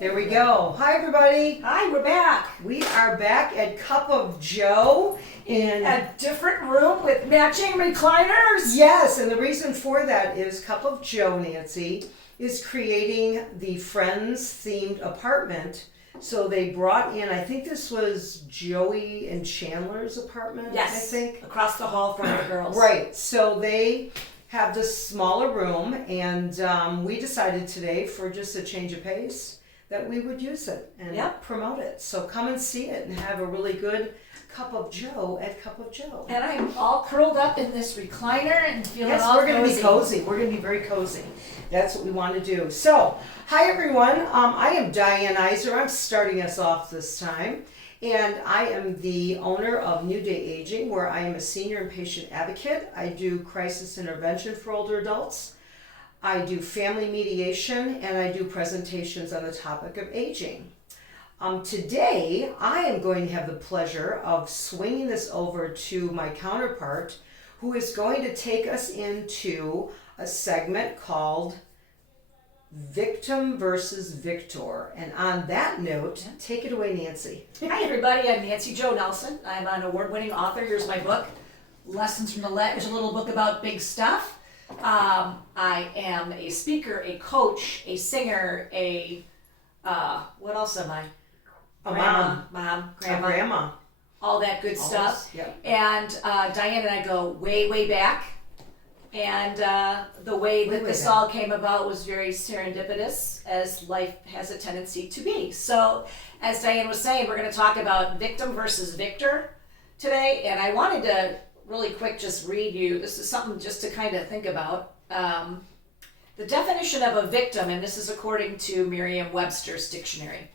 There we go. Hi, everybody. Hi, we're back. We are back at Cup of Joe in A different room with matching recliners. Yes, and the reason for that is Cup of Joe, Nancy, is creating the Friends themed apartment. So they brought in, I think this was Joey and Chandler's apartment, Yes, I think. across the hall from the girls. Right, so they have this smaller room, and we decided today, for just a change of pace, that we would use it and promote it. So come and see it and have a really good Cup of Joe at Cup of Joe. And I'm all curled up in this recliner and feeling all we're going to be cozy. We're going to be very cozy. That's what we want to do. So, hi everyone. I am Diane Iser. I'm starting us off this time. And I am the owner of New Day Aging, where I am a senior and patient advocate. I do crisis intervention for older adults. I do family mediation, and I do presentations on the topic of aging. Today, I am going to have the pleasure of swinging this over to my counterpart, who is going to take us into a segment called Victim versus Victor. And on that note, take it away, Nancy. Hi everybody, I'm Nancy Jo Nelson. I'm an award-winning author. Here's my book, Lessons from the Let. Here's a little book about big stuff. I am a speaker, a coach, a singer, what else am I? A grandma. All that good stuff. Yep. And Diane and I go way, way back. And the way that this all came about was very serendipitous, as life has a tendency to be. So, as Diane was saying, we're going to talk about victim versus victor today. And I wanted to really quick just read you, this is something just to kind of think about. The definition of a victim, and this is according to Merriam-Webster's dictionary: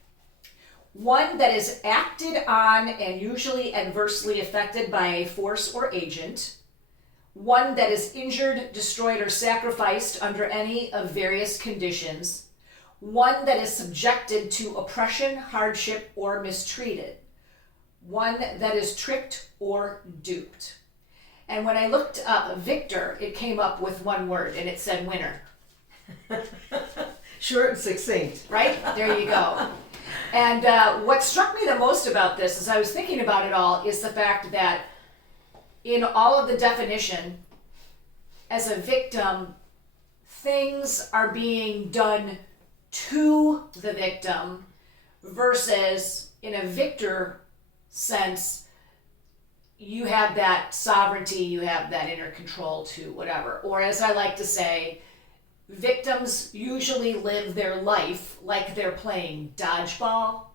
one that is acted on and usually adversely affected by a force or agent. One that is injured, destroyed, or sacrificed under any of various conditions. One that is subjected to oppression, hardship, or mistreated. One that is tricked or duped. And when I looked up victor, it came up with one word, and it said winner. Short and succinct. Right? There you go. And what struck me the most about this, as I was thinking about it all, is the fact that in all of the definition, as a victim, things are being done to the victim, versus in a victor sense, you have that sovereignty, you have that inner control to whatever. Or as I like to say, victims usually live their life like they're playing dodgeball,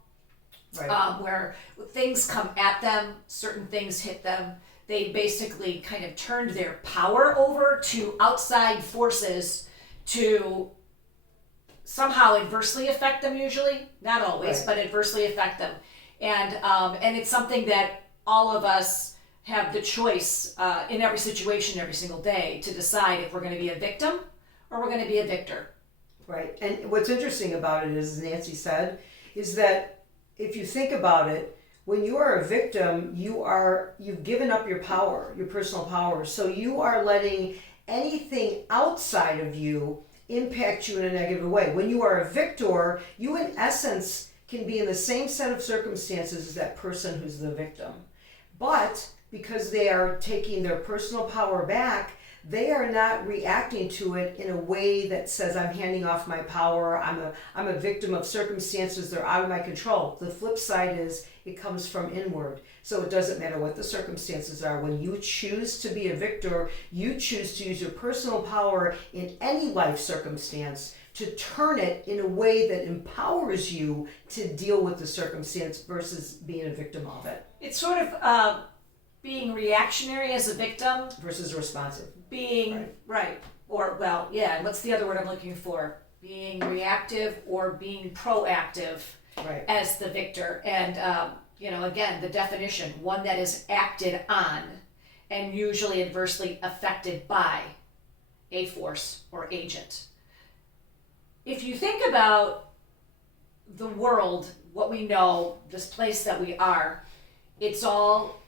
Right. where things come at them, certain things hit them. They basically kind of turned their power over to outside forces to somehow adversely affect them, usually. Not always, Right. but adversely affect them. And it's something that all of us have the choice in every situation, every single day, to decide if we're going to be a victim or we're going to be a victor. Right. And what's interesting about it is, as Nancy said, is that if you think about it, when you are a victim, you've given up your power, your personal power. So you are letting anything outside of you impact you in a negative way. When you are a victor, you in essence can be in the same set of circumstances as that person who's the victim. But because they are taking their personal power back, they are not reacting to it in a way that says, I'm handing off my power, I'm a victim of circumstances that are out of my control. The flip side is it comes from inward. So it doesn't matter what the circumstances are. When you choose to be a victor, you choose to use your personal power in any life circumstance to turn it in a way that empowers you to deal with the circumstance versus being a victim of it. It's sort of being reactionary as a victim Versus responsive. being what's the other word I'm looking for? Being reactive or being proactive Right. as the victor. And again, the definition: one that is acted on and usually adversely affected by a force or agent. If you think about the world, what we know, this place that we are, it's all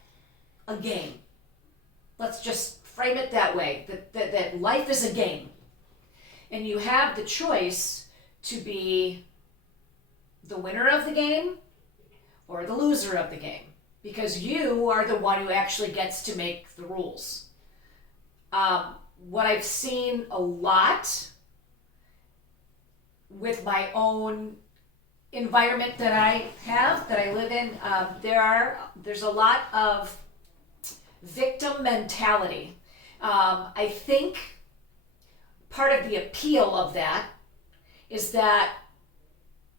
a game. Let's just frame it that way, that life is a game. And you have the choice to be the winner of the game or the loser of the game, because you are the one who actually gets to make the rules. What I've seen a lot with my own environment that I live in, there's a lot of victim mentality. I think part of the appeal of that is that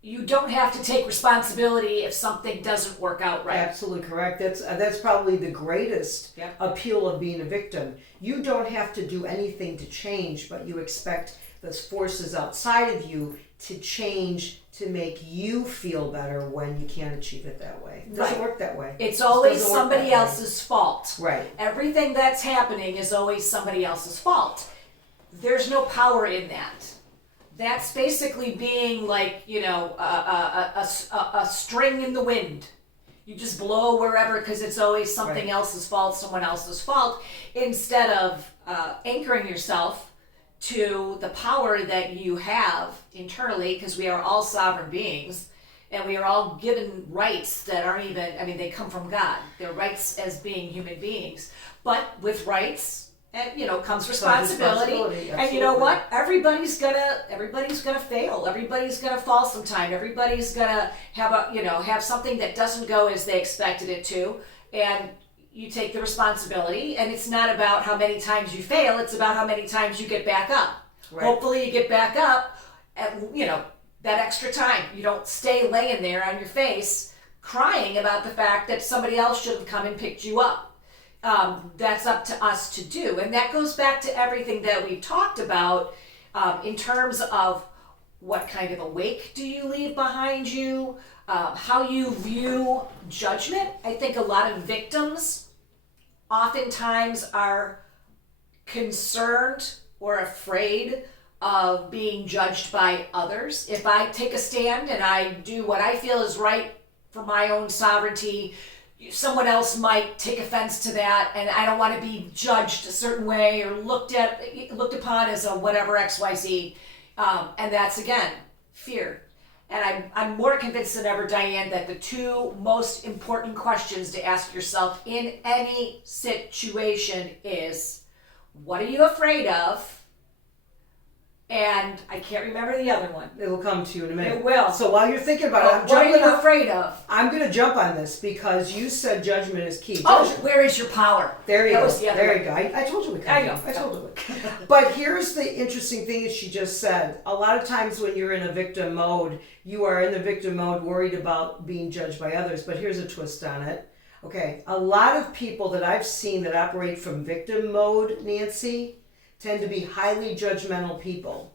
you don't have to take responsibility if something doesn't work out right. Absolutely correct. That's probably the greatest appeal of being a victim. You don't have to do anything to change, but you expect those forces outside of you to change to make you feel better when you can't achieve it that way. It doesn't work that way. It's always somebody else's fault. Right. Everything that's happening is always somebody else's fault. There's no power in that. That's basically being like, a string in the wind. You just blow wherever because it's always something else's fault, someone else's fault, instead of anchoring yourself to the power that you have internally, because we are all sovereign beings and we are all given rights that aren't even, they come from God. They're rights as being human beings. But with rights, and comes responsibility. And you know what? Everybody's gonna fail. Everybody's gonna fall sometime. Everybody's gonna have something that doesn't go as they expected it to. And you take the responsibility, and it's not about how many times you fail, it's about how many times you get back up. Right. Hopefully you get back up at that extra time. You don't stay laying there on your face crying about the fact that somebody else should have come and picked you up. That's up to us to do. And that goes back to everything that we've talked about in terms of what kind of a wake do you leave behind you, how you view judgment. I think a lot of victims oftentimes are concerned or afraid of being judged by others. If I take a stand and I do what I feel is right for my own sovereignty, someone else might take offense to that, and I don't want to be judged a certain way or looked upon as a whatever XYZ. And that's, again, fear. And I'm more convinced than ever, Diane, that the two most important questions to ask yourself in any situation is, what are you afraid of? And I can't remember the other one. It'll come to you in a minute. It will. So while you're thinking about it, what are you afraid of? I'm going to jump on this because you said judgment is key. Where is your power? There you go. There you go. I told you we could. I know. I told you we could. But here's the interesting thing that she just said. A lot of times when you're in a victim mode, you are in the victim mode worried about being judged by others. But here's a twist on it. Okay. A lot of people that I've seen that operate from victim mode, Nancy, tend to be highly judgmental people.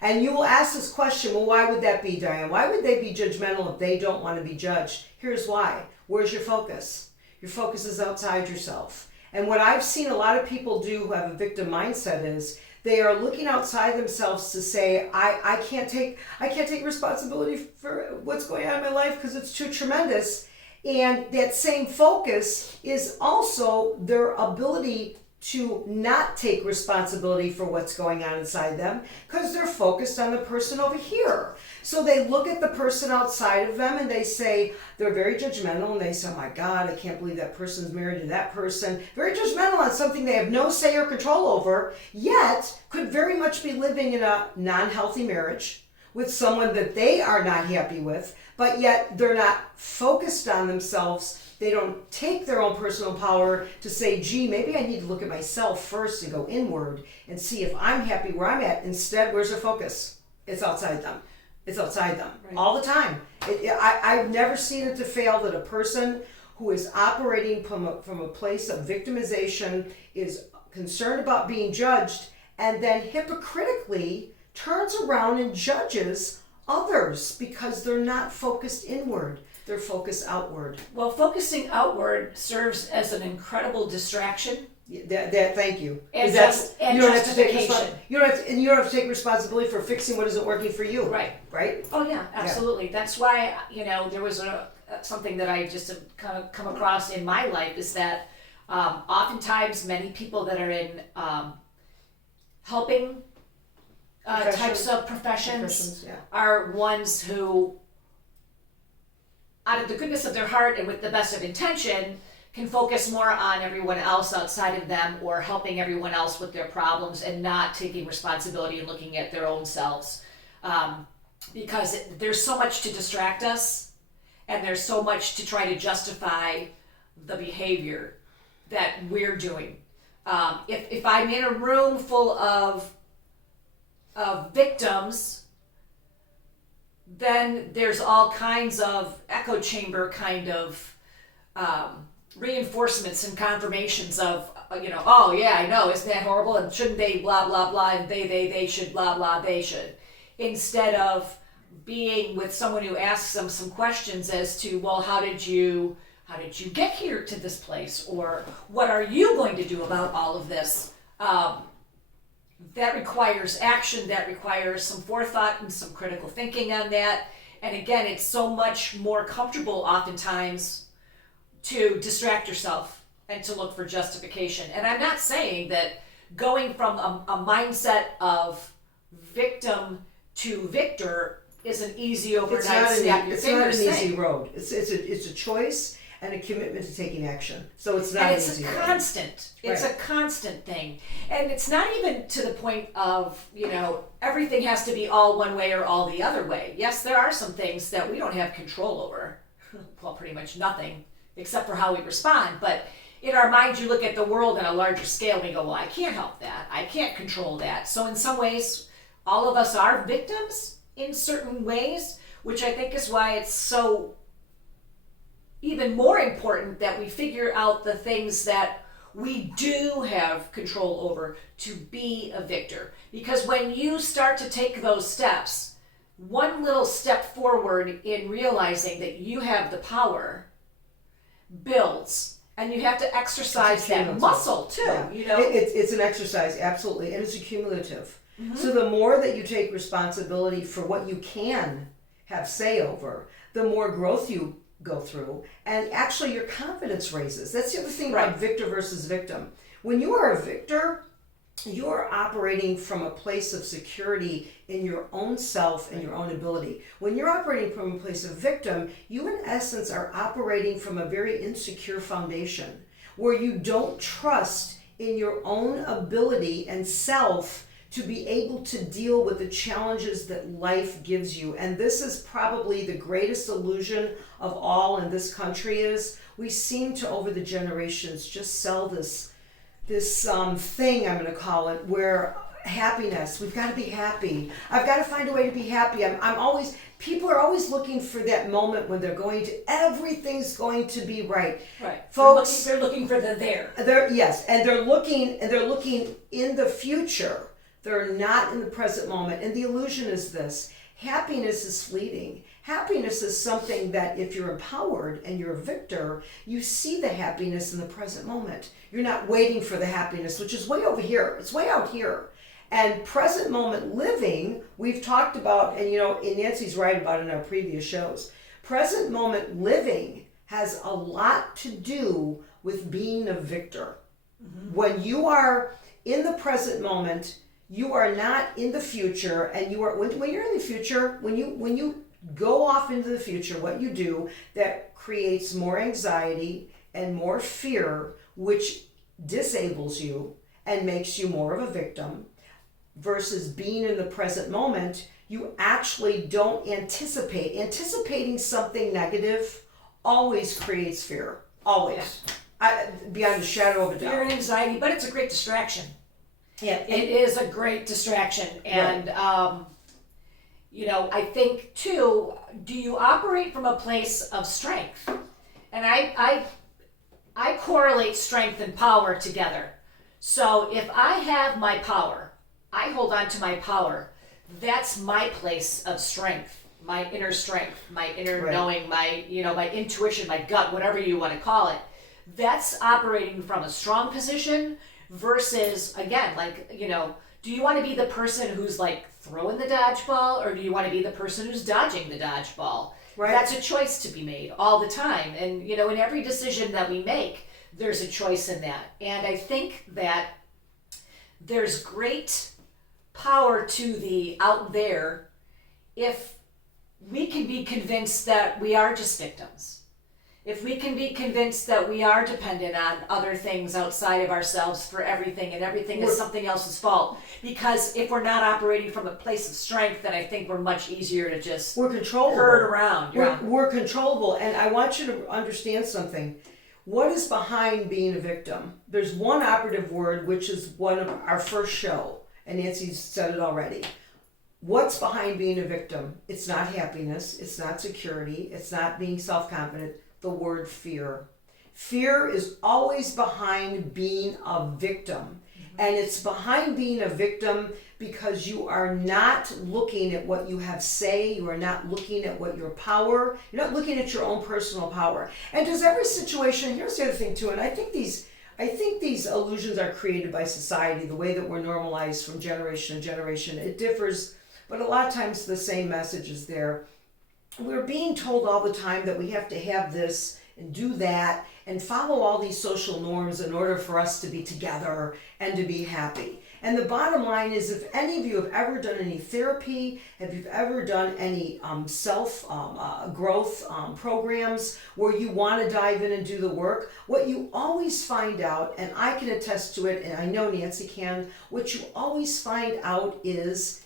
And you will ask this question, well, why would that be, Diane? Why would they be judgmental if they don't want to be judged? Here's why. Where's your focus? Your focus is outside yourself. And what I've seen a lot of people do who have a victim mindset is they are looking outside themselves to say, I can't take responsibility for what's going on in my life because it's too tremendous. And that same focus is also their ability to not take responsibility for what's going on inside them because they're focused on the person over here. So they look at the person outside of them and they say, they're very judgmental and they say, oh my God, I can't believe that person's married to that person. Very judgmental on something they have no say or control over, yet could very much be living in a non-healthy marriage with someone that they are not happy with, but yet they're not focused on themselves. They don't take their own personal power to say, gee, maybe I need to look at myself first and go inward and see if I'm happy where I'm at. Instead, where's their focus? It's outside them. It's outside them all the time. I've never seen it to fail that a person who is operating from a place of victimization is concerned about being judged and then hypocritically turns around and judges others because they're not focused inward. They're focused outward. Well, focusing outward serves as an incredible distraction. Thank you. And justification. You don't have to take responsibility for fixing what isn't working for you. Right. Right? Oh yeah, absolutely. Yeah. That's why, there was something that I just have kind of come across in my life is that oftentimes many people that are in helping types of professions are ones who out of the goodness of their heart and with the best of intention, can focus more on everyone else outside of them or helping everyone else with their problems and not taking responsibility and looking at their own selves. Because there's so much to distract us and there's so much to try to justify the behavior that we're doing. If I'm in a room full of victims, then there's all kinds of echo chamber kind of reinforcements and confirmations of, oh yeah, I know, isn't that horrible? And shouldn't they blah, blah, blah, and they should blah, blah, they should. Instead of being with someone who asks them some questions as to, well, how did you get here to this place? Or what are you going to do about all of this? That requires action, that requires some forethought and some critical thinking on that. And again, it's so much more comfortable oftentimes to distract yourself and to look for justification. And I'm not saying that going from a mindset of victim to victor is an easy overnight snap your fingers thing. It's not an easy road. It's a choice and a commitment to taking action. So it's not an easy road. And it's a constant. It's a constant thing. And it's not even to the point of, everything has to be all one way or all the other way. Yes, there are some things that we don't have control over. Well, pretty much nothing, except for how we respond. But in our minds, you look at the world on a larger scale and we go, well, I can't help that. I can't control that. So in some ways, all of us are victims in certain ways, which I think is why it's so even more important that we figure out the things that we do have control over to be a victor. Because when you start to take those steps, one little step forward in realizing that you have the power builds, and you have to exercise that muscle too. Yeah. It's an exercise, absolutely, and it's accumulative. Mm-hmm. So the more that you take responsibility for what you can have say over, the more growth you go through, and actually your confidence raises. That's the other thing about victor versus victim. When you are a victor, you are operating from a place of security in your own self and your own ability. When you're operating from a place of victim, you in essence are operating from a very insecure foundation where you don't trust in your own ability and self to be able to deal with the challenges that life gives you. And this is probably the greatest illusion of all in this country is we seem to, over the generations, just sell this thing, I'm going to call it, where happiness, we've got to be happy. I've got to find a way to be happy. People are always looking for that moment when everything's going to be right. Right. Folks, they're looking for the there. They're looking in the future. They're not in the present moment. And the illusion is this: happiness is fleeting. Happiness is something that if you're empowered and you're a victor, you see the happiness in the present moment. You're not waiting for the happiness, which is way over here. It's way out here. And present moment living, we've talked about, and and Nancy's right about it in our previous shows. Present moment living has a lot to do with being a victor. Mm-hmm. When you are in the present moment, you are not in the future, and you are when you're in the future, when you go off into the future, what you do that creates more anxiety and more fear, which disables you and makes you more of a victim, versus being in the present moment, you actually don't anticipate. Anticipating something negative always creates fear. Always. Beyond a shadow of a doubt. Fear and anxiety, but it's a great distraction. Yeah, it is a great distraction, and I think too. Do you operate from a place of strength? And I correlate strength and power together. So if I have my power, I hold on to my power. That's my place of strength, my inner strength, my inner knowing, my my intuition, my gut, whatever you want to call it. That's operating from a strong position. Versus, again, do you want to be the person who's throwing the dodgeball, or do you want to be the person who's dodging the dodgeball? Right. That's a choice to be made all the time. And, in every decision that we make, there's a choice in that. And I think that there's great power to the out there if we can be convinced that we are just victims, if we can be convinced that we are dependent on other things outside of ourselves for everything, and everything is something else's fault, because if we're not operating from a place of strength, then I think we're much easier to just We're controllable. herd around. We're controllable, and I want you to understand something. What is behind being a victim? There's one operative word, which is one of our first show, and Nancy's said it already. What's behind being a victim? It's not happiness, it's not security, it's not being self-confident. The word fear. Fear is always behind being a victim. And it's behind being a victim because you are not looking at what you have say, you are not looking at what your power, you're not looking at your own personal power. And does every situation, here's the other thing too, and I think these illusions are created by society, the way that we're normalized from generation to generation. It differs, but a lot of times the same message is there. We're being told all the time that we have to have this and do that and follow all these social norms in order for us to be together and to be happy. And the bottom line is, if any of you have ever done any therapy, if you've ever done any self-growth programs where you want to dive in and do the work, what you always find out, and I can attest to it, and I know Nancy can, what you always find out is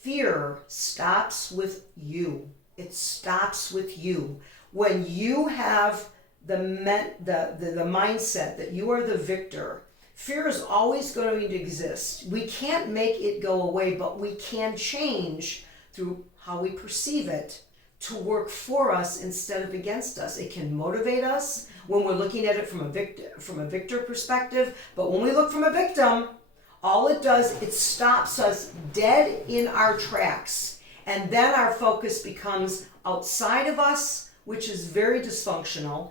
fear stops with you. It stops with you. When you have the mindset that you are the victor, fear is always going to exist. We can't make it go away, but we can change through how we perceive it to work for us instead of against us. It can motivate us when we're looking at it from a victor perspective, but when we look from a victim, all it does, it stops us dead in our tracks. And then our focus becomes outside of us, which is very dysfunctional.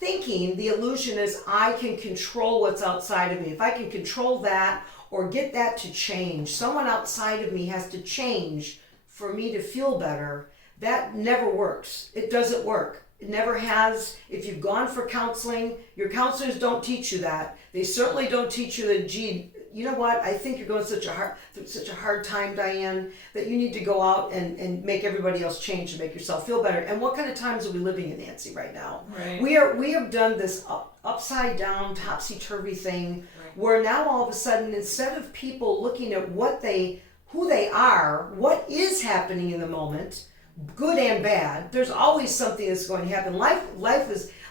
Thinking the illusion is I can control what's outside of me. If I can control that or get that to change, someone outside of me has to change for me to feel better. That never works. It doesn't work. It never has. If you've gone for counseling, your counselors don't teach you that. They certainly don't teach you that, gee, you know what, I think you're going through such a hard time, Diane, that you need to go out and make everybody else change and make yourself feel better. And what kind of times are we living in, Nancy, right now? Right. We have done this upside down, topsy-turvy thing, right, where now all of a sudden, instead of people looking at who they are, what is happening in the moment, good and bad, there's always something that's going to happen. Life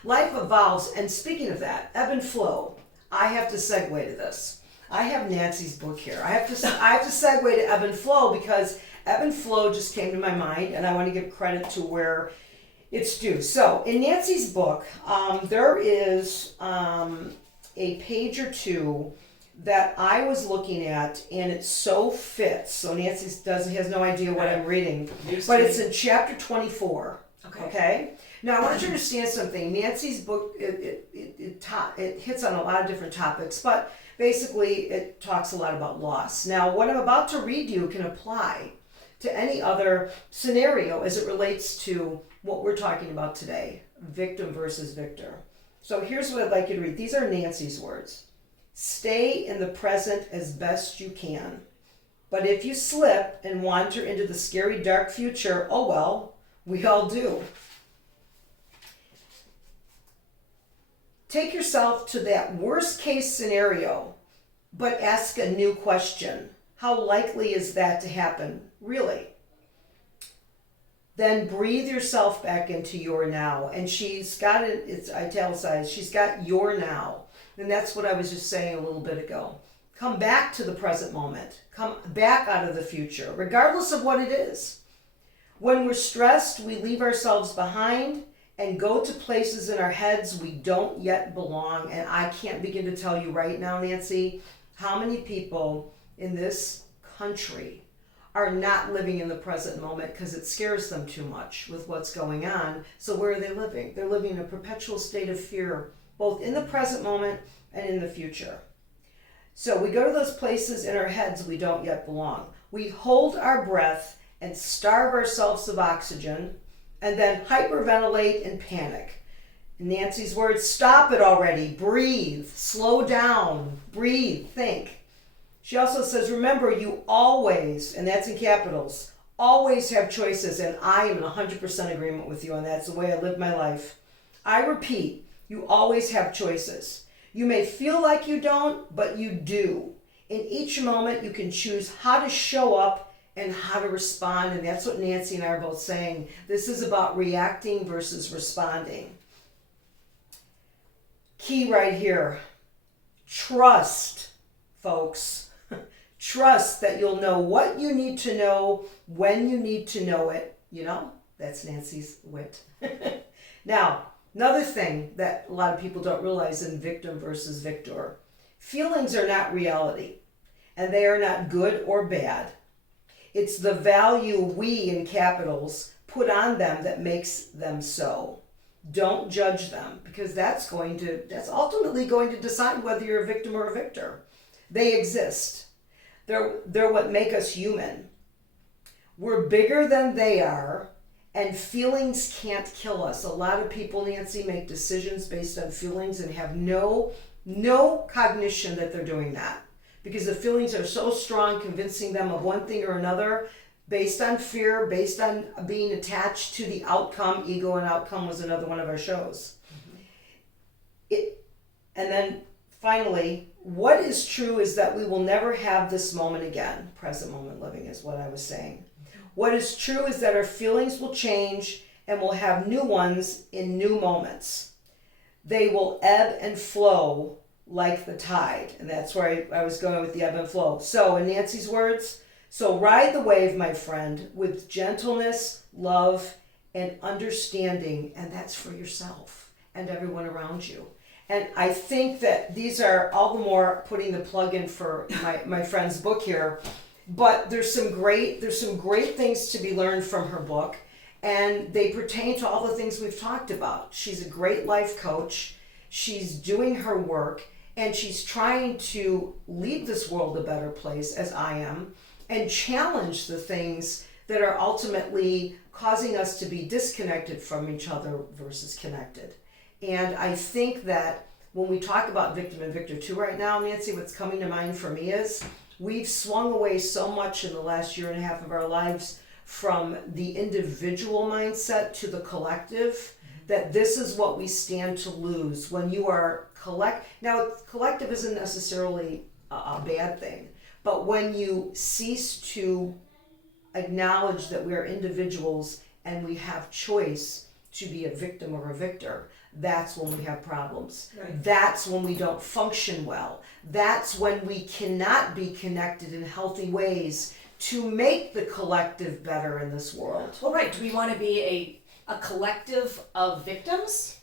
evolves. And speaking of that, ebb and flow, I have to segue to this. I have Nancy's book here. I have to segue to ebb and flow because ebb and flow just came to my mind, and I want to give credit to where it's due. So in Nancy's book, there is a page or two that I was looking at, and it so fits. So Nancy has no idea what I'm reading, but it's in chapter 24. Okay. Now I want you to understand something. Nancy's book it hits on a lot of different topics, but basically it talks a lot about loss. Now what I'm about to read you can apply to any other scenario as it relates to what we're talking about today, victim versus victor. So here's what I'd like you to read. These are Nancy's words. Stay in the present as best you can. But if you slip and wander into the scary dark future, oh well, we all do. Take yourself to that worst case scenario, but ask a new question. How likely is that to happen? Really? Then breathe yourself back into your now. And she's got it, it's italicized, she's got your now. And that's what I was just saying a little bit ago. Come back to the present moment. Come back out of the future, regardless of what it is. When we're stressed, we leave ourselves behind and go to places in our heads we don't yet belong. And I can't begin to tell you right now, Nancy, how many people in this country are not living in the present moment because it scares them too much with what's going on. So where are they living? They're living in a perpetual state of fear, both in the present moment and in the future. So we go to those places in our heads we don't yet belong. We hold our breath and starve ourselves of oxygen and then hyperventilate and panic. In Nancy's words, stop it already, breathe, slow down, breathe, think. She also says, remember, you always, and that's in capitals, always have choices, and I am in 100% agreement with you on that. It's the way I live my life. I repeat, you always have choices. You may feel like you don't, but you do. In each moment, you can choose how to show up and how to respond, and that's what Nancy and I are both saying. This is about reacting versus responding. Key right here, trust, folks. Trust that you'll know what you need to know when you need to know it. You know, that's Nancy's wit. Now, another thing that a lot of people don't realize in victim versus victor, feelings are not reality, and they are not good or bad. It's the value we, in capitals, put on them that makes them so. Don't judge them, because that's ultimately going to decide whether you're a victim or a victor. They exist. They're what make us human. We're bigger than they are, and feelings can't kill us. A lot of people, Nancy, make decisions based on feelings and have no cognition that they're doing that, because the feelings are so strong, convincing them of one thing or another, based on fear, based on being attached to the outcome. Ego and outcome was another one of our shows. And then finally, what is true is that we will never have this moment again. Present moment living is what I was saying. What is true is that our feelings will change, and we'll have new ones in new moments. They will ebb and flow like the tide. And that's where I was going with the ebb and flow. So in Nancy's words, so ride the wave, my friend, with gentleness, love, and understanding. And that's for yourself and everyone around you. And I think that these are all the more putting the plug in for my friend's book here. But there's some great things to be learned from her book. And they pertain to all the things we've talked about. She's a great life coach. She's doing her work. And she's trying to leave this world a better place, as I am, and challenge the things that are ultimately causing us to be disconnected from each other versus connected. And I think that when we talk about victim and victor too right now, Nancy, what's coming to mind for me is we've swung away so much in the last year and a half of our lives from the individual mindset to the collective, that this is what we stand to lose when you are Now, collective isn't necessarily a bad thing, but when you cease to acknowledge that we are individuals and we have choice to be a victim or a victor, that's when we have problems. Right. That's when we don't function well. That's when we cannot be connected in healthy ways to make the collective better in this world. Well, right. Do we want to be a collective of victims?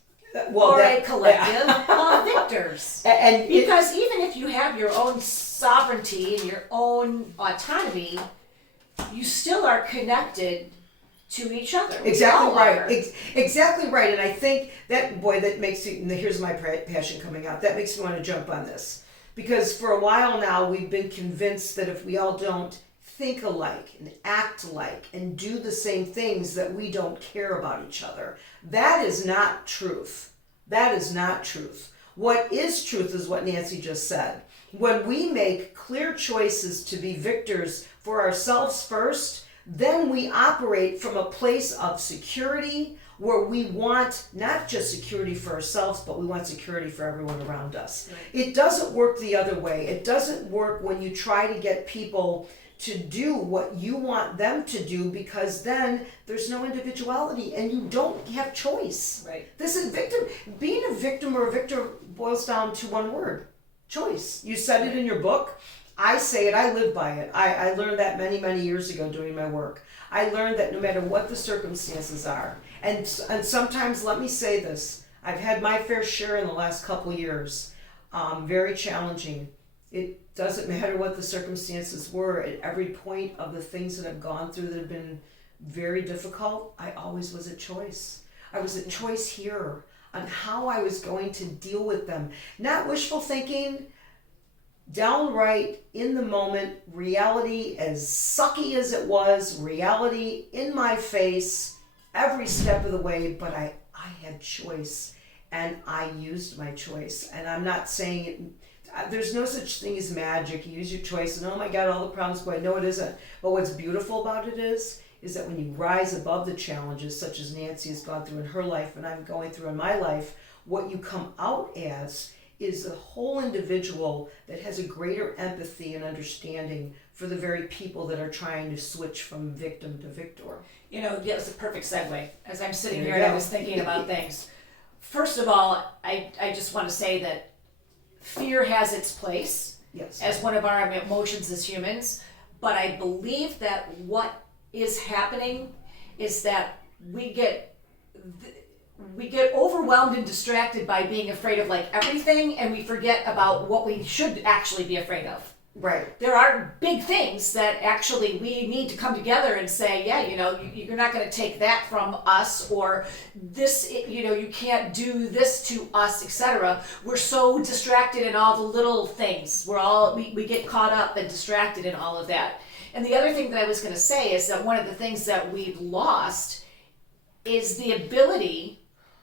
Or a collective of victors. And because even if you have your own sovereignty and your own autonomy, you still are connected to each other. Exactly right. Exactly right. And I think that makes you, here's my passion coming out, that makes me want to jump on this. Because for a while now, we've been convinced that if we all don't think alike and act alike and do the same things, that we don't care about each other. That is not truth. That is not truth. What is truth is what Nancy just said. When we make clear choices to be victors for ourselves first, then we operate from a place of security where we want not just security for ourselves, but we want security for everyone around us. Right. It doesn't work the other way. It doesn't work when you try to get people to do what you want them to do, because then there's no individuality and you don't have choice. Right. This is being a victim or a victor boils down to one word: choice. You said it in your book. I say it, I live by it. I learned that many, many years ago doing my work. I learned that no matter what the circumstances are, and sometimes, let me say this, I've had my fair share in the last couple years, very challenging. It doesn't matter what the circumstances were. At every point of the things that I've gone through that have been very difficult, I always was at choice. I was at choice here on how I was going to deal with them. Not wishful thinking, downright in the moment, reality, as sucky as it was, reality in my face every step of the way, but I had choice and I used my choice. And I'm not saying it, there's no such thing as magic. You use your choice and oh my God, all the problems go away. No, it isn't. But what's beautiful about it is is that when you rise above the challenges, such as Nancy has gone through in her life and I'm going through in my life, what you come out as is a whole individual that has a greater empathy and understanding for the very people that are trying to switch from victim to victor. You know, that's a perfect segue. As I'm sitting There here you and I go. was thinking about things. First of all, I just want to say that fear has its place Yes. as one of our emotions as humans, but I believe that what is happening is that we get overwhelmed and distracted by being afraid of like everything, and we forget about what we should actually be afraid of. Right. There are big things that actually we need to come together and say, yeah, you know, you're not going to take that from us, or this, you know, you can't do this to us, etc. We're so distracted in all the little things. We get caught up and distracted in all of that. And the other thing that I was going to say is that one of the things that we've lost is the ability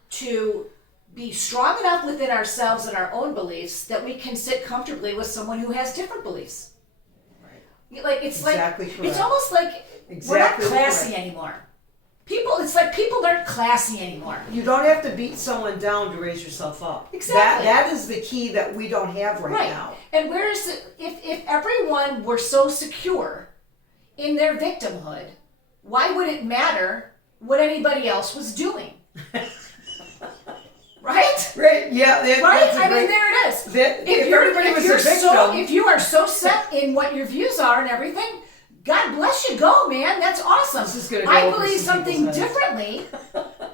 to be strong enough within ourselves and our own beliefs that we can sit comfortably with someone who has different beliefs. Right. Like it's Exactly like correct. it's almost like Exactly we're not classy correct. anymore. It's like people aren't classy anymore. You don't have to beat someone down to raise yourself up. Exactly. That is the key that we don't have right now. And where is it? If everyone were so secure in their victimhood, why would it matter what anybody else was doing? Right? Right. Yeah. Right? I mean, there it is. If everybody was a victim, if you are so set in what your views are and everything, God bless you, go, man. That's awesome. This is gonna go I over believe some something people's heads. differently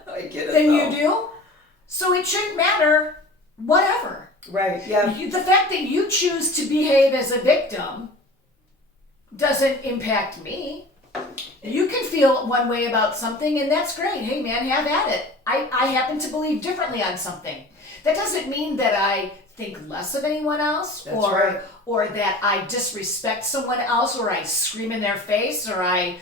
I get it, than though. you do, so it shouldn't matter. Whatever. Right. Yeah. The fact that you choose to behave as a victim doesn't impact me. You can feel one way about something, and that's great. Hey, man, have at it. I happen to believe differently on something. That doesn't mean that I think less of anyone else, That's or right. or that I disrespect someone else, or I scream in their face, or I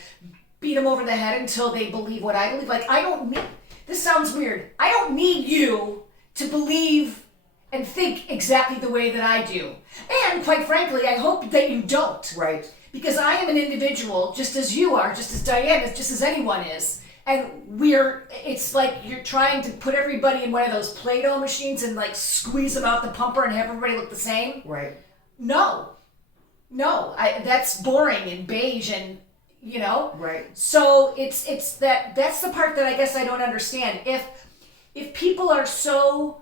beat them over the head until they believe what I believe. Like, I don't need, this sounds weird, I don't need you to believe and think exactly the way that I do. And quite frankly, I hope that you don't. Right. Because I am an individual, just as you are, just as Diane is, just as anyone is. And it's like you're trying to put everybody in one of those Play-Doh machines and like squeeze them out the pumper and have everybody look the same. Right. No, that's boring and beige and, you know. Right. So that's the part that I guess I don't understand. If people are so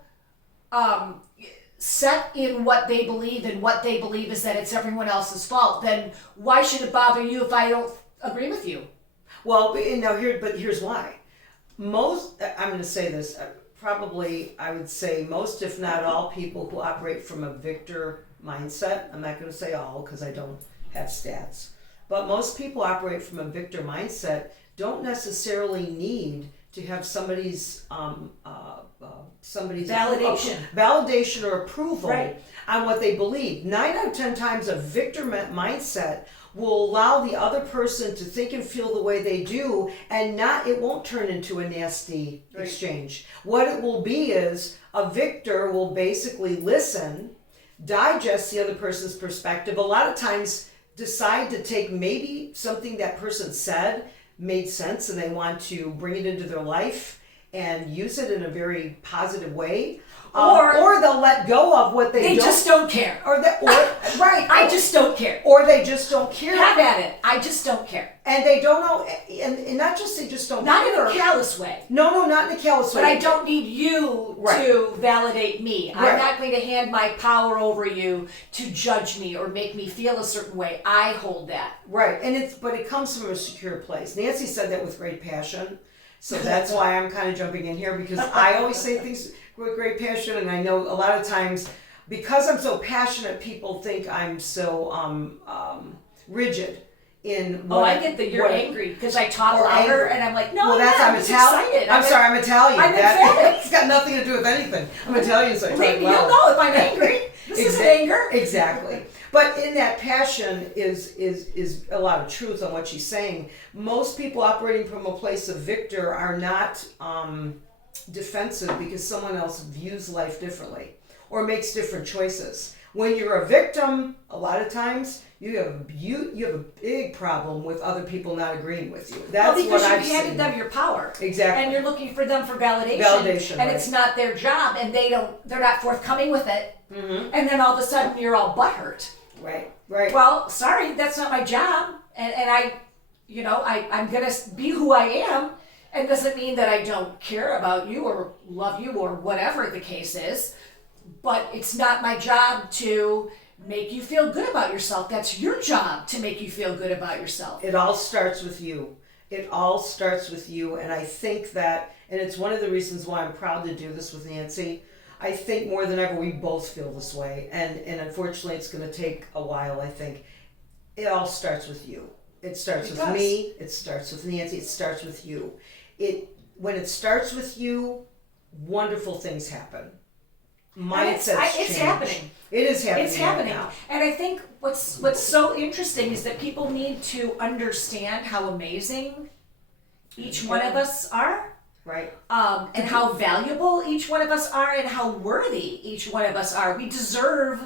set in what they believe, and what they believe is that it's everyone else's fault, then why should it bother you if I don't agree with you? Well, but here's why. I'm going to say this, probably I would say most, if not all, people who operate from a victor mindset, I'm not going to say all because I don't have stats, but most people operate from a victor mindset don't necessarily need to have somebody's validation or approval Right. on what they believe. 9 out of 10 times a victor mindset will allow the other person to think and feel the way they do, and it won't turn into a nasty Right. exchange. What it will be is a victor will basically listen, digest the other person's perspective, a lot of times decide to take maybe something that person said made sense and they want to bring it into their life and use it in a very positive way. Or they'll let go of what they just don't care. Right. I just don't care. Or they just don't care. Have at it. I just don't care. And they don't know, and not just they just don't Not care. in a callous way. No, not in a callous way. But I don't need you Right. to validate me. Right. I'm not going to hand my power over you to judge me or make me feel a certain way. I hold that. Right, but it comes from a secure place. Nancy said that with great passion, so that's why I'm kind of jumping in here, because I always say things with great passion, and I know a lot of times because I'm so passionate, people think I'm so rigid in what I get that you're angry because I talk or louder, angry. and I'm like, no, Well, that's I'm I'm just Italian. excited. I'm Italian. I'm emphatic. It's got nothing to do with anything. I'm Italian, so I talk Maybe loud. you'll know if I'm angry. This isn't anger. Exactly. But in that passion is a lot of truth on what she's saying. Most people operating from a place of victor are not defensive because someone else views life differently or makes different choices. When you're a victim, a lot of times you have a big problem with other people not agreeing with you. That's because what I've you handed seen. them your power. Exactly. And you're looking for them for validation. Validation, and right. it's not their job, and they're not forthcoming with it. Mm-hmm. And then all of a sudden you're all butthurt. Right. Right. Well, sorry, that's not my job, and I'm gonna be who I am, and doesn't mean that I don't care about you or love you or whatever the case is, but it's not my job to make you feel good about yourself. That's your job to make you feel good about yourself. It all starts with you. It all starts with you, and I think that, and it's one of the reasons why I'm proud to do this with Nancy. I think more than ever we both feel this way, and unfortunately it's going to take a while. I think it all starts with you. It starts with me. It starts with Nancy. It starts with you. When it starts with you, wonderful things happen. Mindsets change. It's happening. It is happening. It's happening. Right now. And I think what's so interesting is that people need to understand how amazing each one of us are. Right. And how valuable each one of us are, and how worthy each one of us are. We deserve.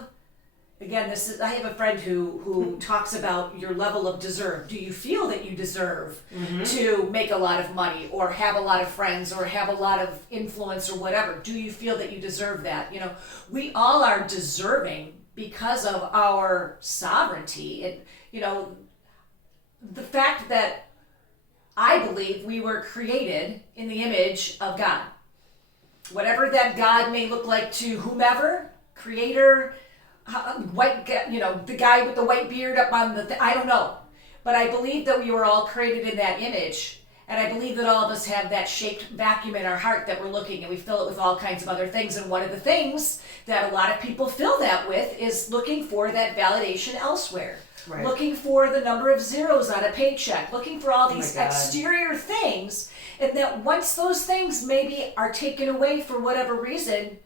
Again, I have a friend who talks about your level of deserve. Do you feel that you deserve to make a lot of money, or have a lot of friends, or have a lot of influence, or whatever? Do you feel that you deserve that? We all are deserving because of our sovereignty. And, the fact that I believe we were created in the image of God. Whatever that God may look like to whomever, creator, the guy with the white beard up on I don't know. But I believe that we were all created in that image. And I believe that all of us have that shaped vacuum in our heart that we're looking, and we fill it with all kinds of other things. And one of the things that a lot of people fill that with is looking for that validation elsewhere. Right. Looking for the number of zeros on a paycheck, looking for all these exterior things, and that once those things maybe are taken away for whatever reason,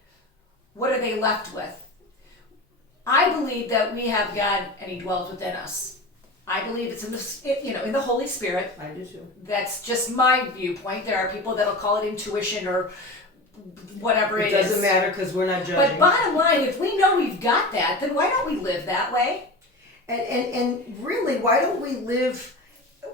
what are they left with? I believe that we have God and He dwells within us. I believe it's in the Holy Spirit. I do too. That's just my viewpoint. There are people that'll call it intuition or whatever it is. It doesn't matter because we're not judging. But bottom line, if we know we've got that, then why don't we live that way? And really, why don't we live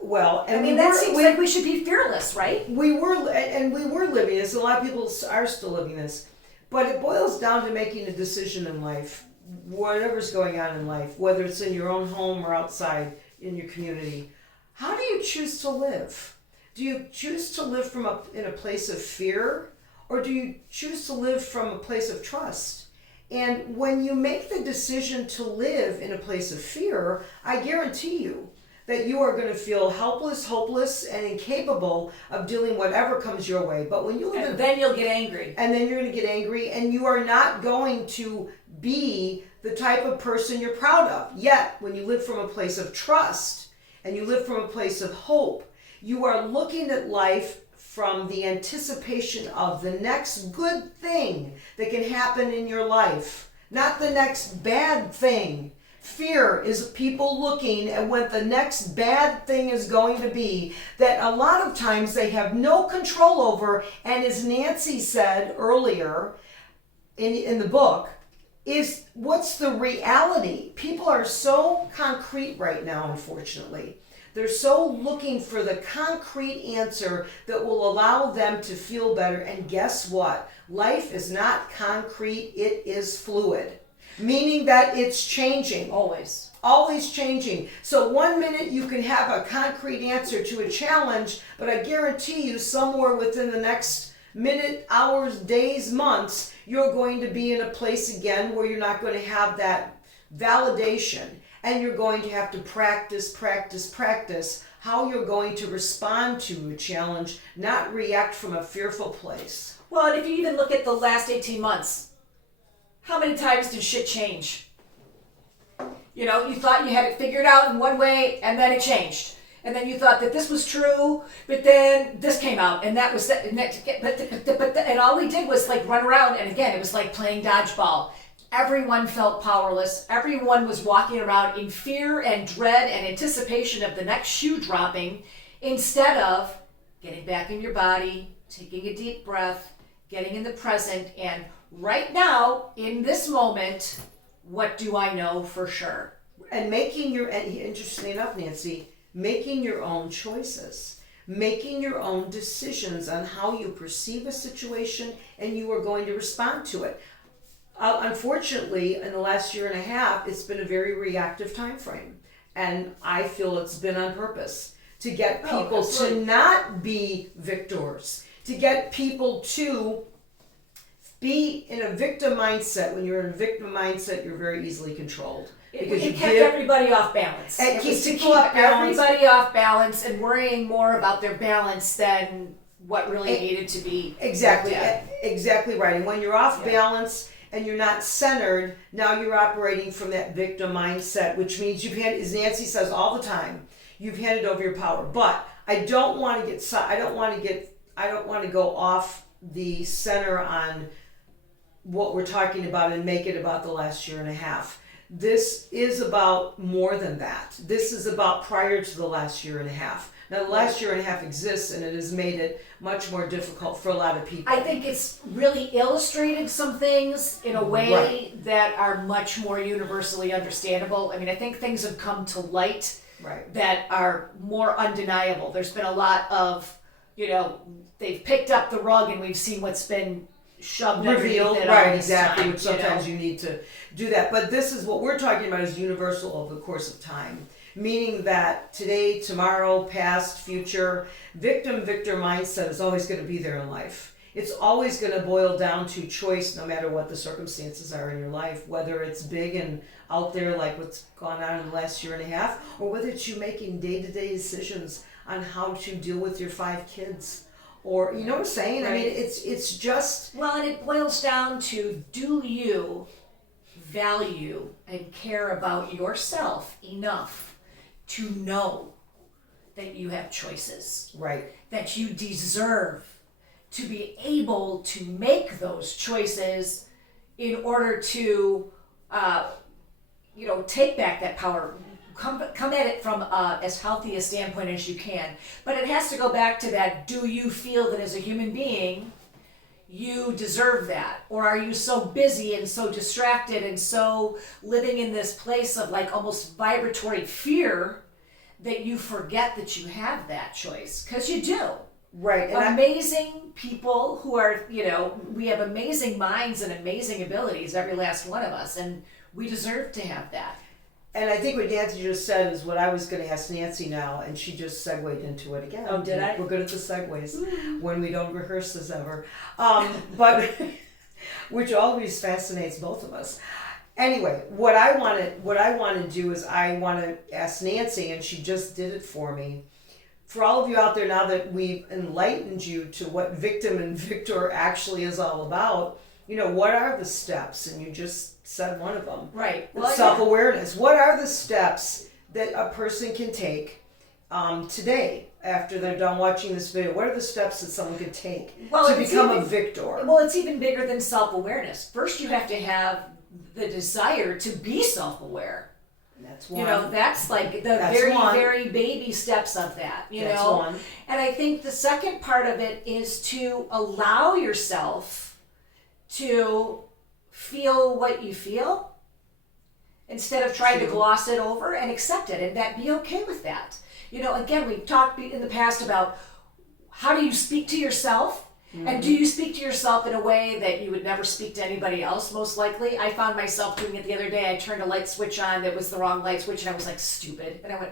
well? And that seems like we should be fearless, right? We were living this. A lot of people are still living this. But it boils down to making a decision in life, whatever's going on in life, whether it's in your own home or outside in your community. How do you choose to live? Do you choose to live in a place of fear, or do you choose to live from a place of trust? And when you make the decision to live in a place of fear, I guarantee you that you are going to feel helpless, hopeless, and incapable of dealing whatever comes your way. But when you live then you'll get angry. And then you're going to get angry, and you are not going to be the type of person you're proud of. Yet, when you live from a place of trust and you live from a place of hope, you are looking at life from the anticipation of the next good thing that can happen in your life, not the next bad thing. Fear is people looking at what the next bad thing is going to be that a lot of times they have no control over. And as Nancy said earlier in the book, is what's the reality? People are so concrete right now, unfortunately. They're so looking for the concrete answer that will allow them to feel better. And guess what? Life is not concrete, it is fluid. Meaning that it's changing. Always. Always changing. So 1 minute you can have a concrete answer to a challenge, but I guarantee you somewhere within the next minute, hours, days, months, you're going to be in a place again where you're not going to have that validation. And you're going to have to practice how you're going to respond to a challenge, not react from a fearful place. Well, and if you even look at the last 18 months, how many times did shit change? You thought you had it figured out in one way, and then it changed. And then you thought that this was true, but then this came out, and that was that. And all we did was like run around, and again, it was like playing dodgeball. Everyone felt powerless. Everyone was walking around in fear and dread and anticipation of the next shoe dropping, instead of getting back in your body, taking a deep breath, getting in the present, and right now, in this moment, what do I know for sure? And making your, and interestingly enough, Nancy, making your own choices, making your own decisions on how you perceive a situation and you are going to respond to it. Unfortunately, in the last year and a half, it's been a very reactive time frame. And I feel it's been on purpose to get people to not be victors, to get people to be in a victim mindset. When you're in a victim mindset, you're very easily controlled. Because It kept everybody off balance. It It keeps was to people keep off balance. everybody off balance and worrying more about their balance than what really needed to be. Exactly, looked at. exactly right. And when you're off balance and you're not centered, now you're operating from that victim mindset, which means you've had, as Nancy says all the time, you've handed over your power. But I don't want to go off the center on what we're talking about and make it about the last year and a half. This is about more than that. This is about prior to the last year and a half. Now, the last year and a half exists, and it has made it much more difficult for a lot of people. I think it's really illustrated some things in a way that are much more universally understandable. I mean, I think things have come to light that are more undeniable. There's been a lot of, they've picked up the rug and we've seen what's been shoved revealed, it right? all Exactly. time, Which sometimes you need to do that. But this is what we're talking about is universal over the course of time, meaning that today, tomorrow, past, future, victim-victor mindset is always going to be there in life. It's always going to boil down to choice, no matter what the circumstances are in your life, whether it's big and out there like what's gone on in the last year and a half, or whether it's you making day-to-day decisions on how to deal with your 5 kids. Or, you know what I'm saying? Right. I mean, it's just... Well, and it boils down to, do you value and care about yourself enough to know that you have choices? Right. That you deserve to be able to make those choices in order to, take back that power. Come at it from as healthy a standpoint as you can. But it has to go back to that, do you feel that as a human being, you deserve that? Or are you so busy and so distracted and so living in this place of like almost vibratory fear that you forget that you have that choice? Because you do. Right. And amazing people who are, we have amazing minds and amazing abilities, every last one of us, and we deserve to have that. And I think what Nancy just said is what I was going to ask Nancy now, and she just segued into it again. Oh, did I? We're good at the segues when we don't rehearse this ever. But which always fascinates both of us. Anyway, what I want to do is I want to ask Nancy, and she just did it for me. For all of you out there, now that we've enlightened you to what victim and victor actually is all about, what are the steps? And you just said one of them. Right. Well, self-awareness. What are the steps that a person can take today after they're done watching this video? What are the steps that someone could take to become a victor? Well, it's even bigger than self-awareness. First, you have to have the desire to be self-aware. That's one. That's like the very baby steps of that, That's one. And I think the second part of it is to allow yourself to feel what you feel instead of trying to gloss it over, and accept it and be okay with that. Again, we've talked in the past about how do you speak to yourself, and do you speak to yourself in a way that you would never speak to anybody else, most likely. I found myself doing it the other day. I turned a light switch on that was the wrong light switch, and I was like, stupid. And I went,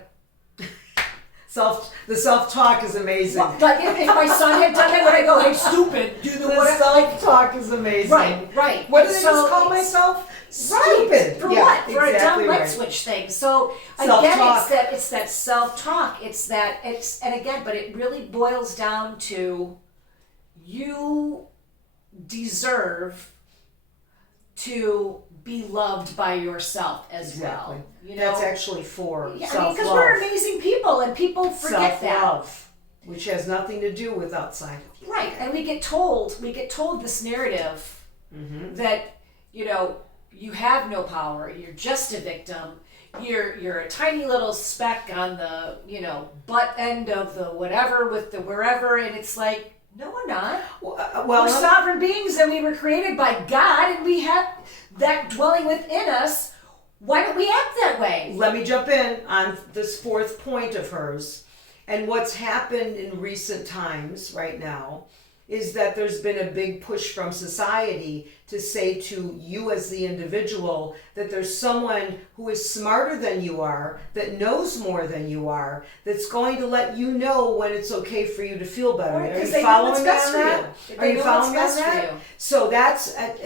the self-talk is amazing. But if my son had done it, would I go, hey, stupid, do the The self-talk is amazing. Right. What did I just call myself? Stupid. For yeah, what? For exactly a dumb light right. switch thing. So Self-talk. again, it's that self-talk. But it really boils down to, you deserve to be loved by yourself as well. That's actually for self-love. Because we're amazing people, and people forget self-love, which has nothing to do with outside. Right, and we get told this narrative that you have no power. You're just a victim. You're a tiny little speck on the butt end of the whatever with the wherever, and it's like, No, we're not. Well, We're sovereign beings and we were created by God and we have that dwelling within us. Why don't we act that way? let me jump in on this fourth point of hers. And what's happened in recent times right now is that there's been a big push from society to say to you as the individual that there's someone who is smarter than you are, that knows more than you are, that's going to let you know when it's okay for you to feel better. Right, Are you 'cause they know what's following me best on for that? you. Are They you know following me what's on best for that? you. So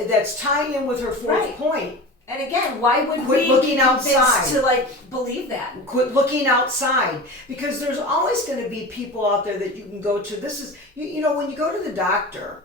that's tying in with her fourth Right. point. And again, why would Quit we looking be convinced outside. to like believe that? Quit looking outside, because there's always going to be people out there that you can go to. This is, you know, when you go to the doctor,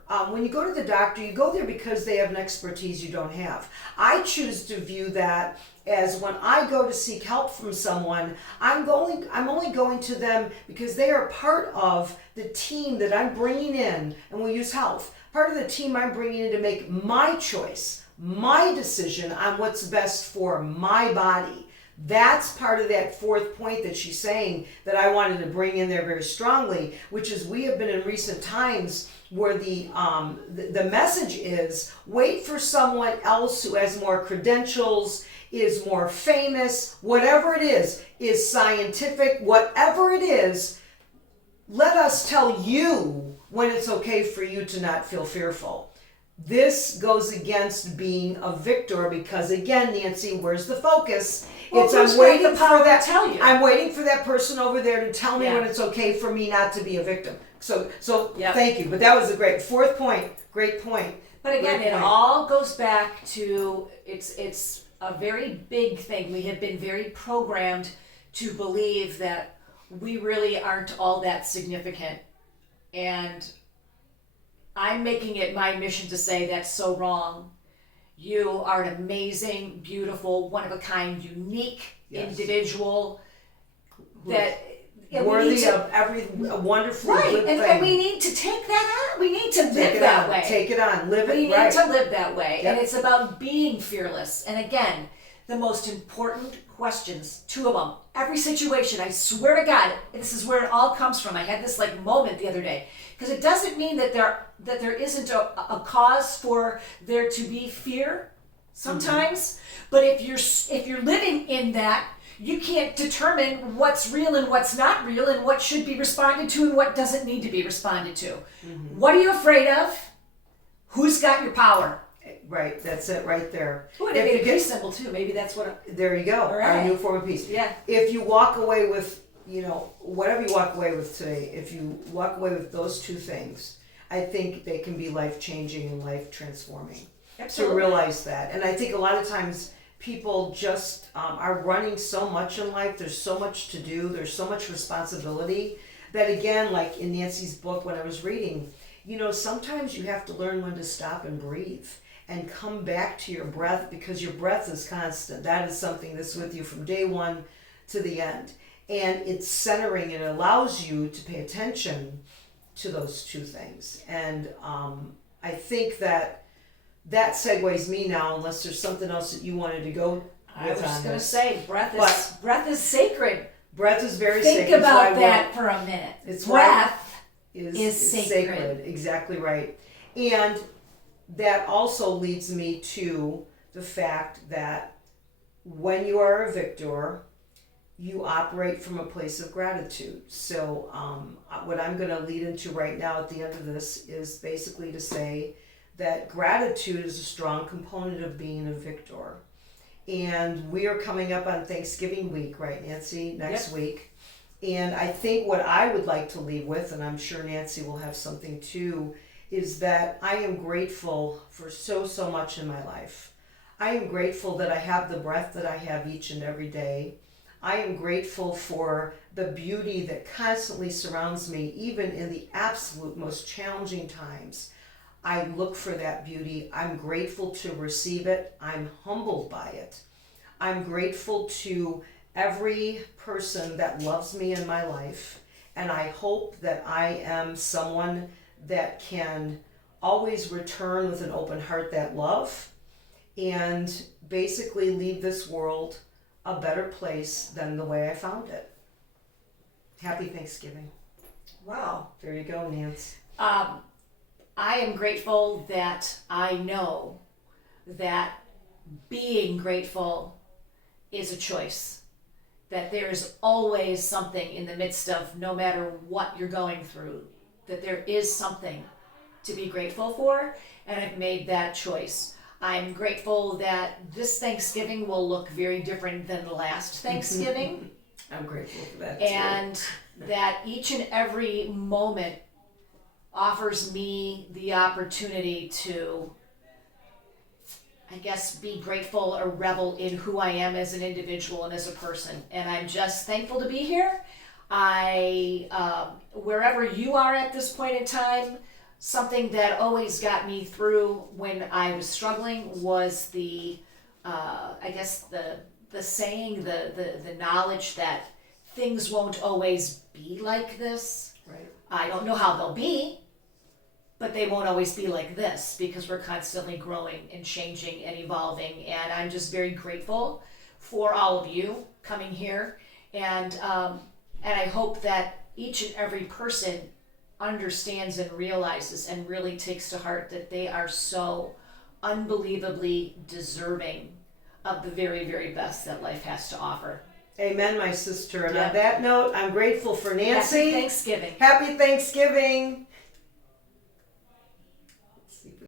you go there because they have an expertise you don't have. I choose to view that as when I go to seek help from someone, I'm only going to them because they are part of the team that I'm bringing in, and we'll use health, part of the team I'm bringing in to make my choice, my decision on what's best for my body. That's part of that fourth point that she's saying that I wanted to bring in there very strongly, which is we have been in recent times where the message is wait for someone else who has more credentials, is more famous, whatever it is scientific, whatever it is, let us tell you when it's okay for you to not feel fearful. This goes against being a victor because, again, Nancy, where's the focus? Well, I'm waiting the power for that. to tell you. I'm waiting for that person over there to tell me Yeah. when it's okay for me not to be a victim. So Yep. Thank you. But that was a great fourth point. Great point. But again, Great it point. all goes back to it's a very big thing. We have been very programmed to believe that we really aren't all that significant. And I'm making it my mission to say that's so wrong. You are an amazing, beautiful, one of a kind, unique Yes. individual that and we Worthy need to, of every wonderful right, good thing. and we need to take that on. We need to Take live it that on. way. Take it on. Live it We need right. to live that way. Yep. And it's about being fearless. And again, the most important questions, two of them. Every situation, I swear to God, this is where it all comes from. I had this like moment the other day. Because it doesn't mean that there isn't a cause for there to be fear sometimes. But if you're living in that, you can't determine what's real and what's not real and what should be responded to and what doesn't need to be responded to. Mm-hmm. What are you afraid of? Who's got your power? Right, that's it right there. Oh, and it made a peace symbol too. Maybe that's what. There you go. All right. Our new form of peace. Yeah. If you walk away with, whatever you walk away with today, if you walk away with those two things, I think they can be life changing and life transforming. Absolutely. To realize that. And I think a lot of times people just are running so much in life. There's so much to do. There's so much responsibility that, again, like in Nancy's book when I was reading, sometimes you have to learn when to stop and breathe and come back to your breath, because your breath is constant. That is something that's with you from day one to the end. And it's centering and it allows you to pay attention to those two things. And I think that segues me now, unless there's something else that you wanted to go with. I was just going to this. say, breath is sacred. Breath is very Think sacred. about that for a minute. It's breath is sacred. Exactly right. And that also leads me to the fact that when you are a victor, you operate from a place of gratitude. So what I'm going to lead into right now at the end of this is basically to say that gratitude is a strong component of being a victor. And we are coming up on Thanksgiving week, right, Nancy? Next week. And I think what I would like to leave with, and I'm sure Nancy will have something too, is that I am grateful for so much in my life. I am grateful that I have the breath that I have each and every day. I am grateful for the beauty that constantly surrounds me, even in the absolute most challenging times. I look for that beauty. I'm grateful to receive it. I'm humbled by it. I'm grateful to every person that loves me in my life. And I hope that I am someone that can always return with an open heart that love and basically leave this world a better place than the way I found it. Happy Thanksgiving. Wow. There you go, Nance. I am grateful that I know that being grateful is a choice. That there is always something in the midst of, no matter what you're going through, that there is something to be grateful for, and I've made that choice. I'm grateful that this Thanksgiving will look very different than last Thanksgiving. I'm grateful for that too. And that each and every moment offers me the opportunity to, I guess, be grateful or revel in who I am as an individual and as a person. And I'm just thankful to be here. Wherever you are at this point in time, something that always got me through when I was struggling was the saying, the knowledge that things won't always be like this. Right. I don't know how they'll be, but they won't always be like this because we're constantly growing and changing and evolving. And I'm just very grateful for all of you coming here. And I hope that each and every person understands and realizes and really takes to heart that they are so unbelievably deserving of the very, very best that life has to offer. Amen, my sister. And Yep. on that note, I'm grateful for Nancy. Happy Thanksgiving. Happy Thanksgiving.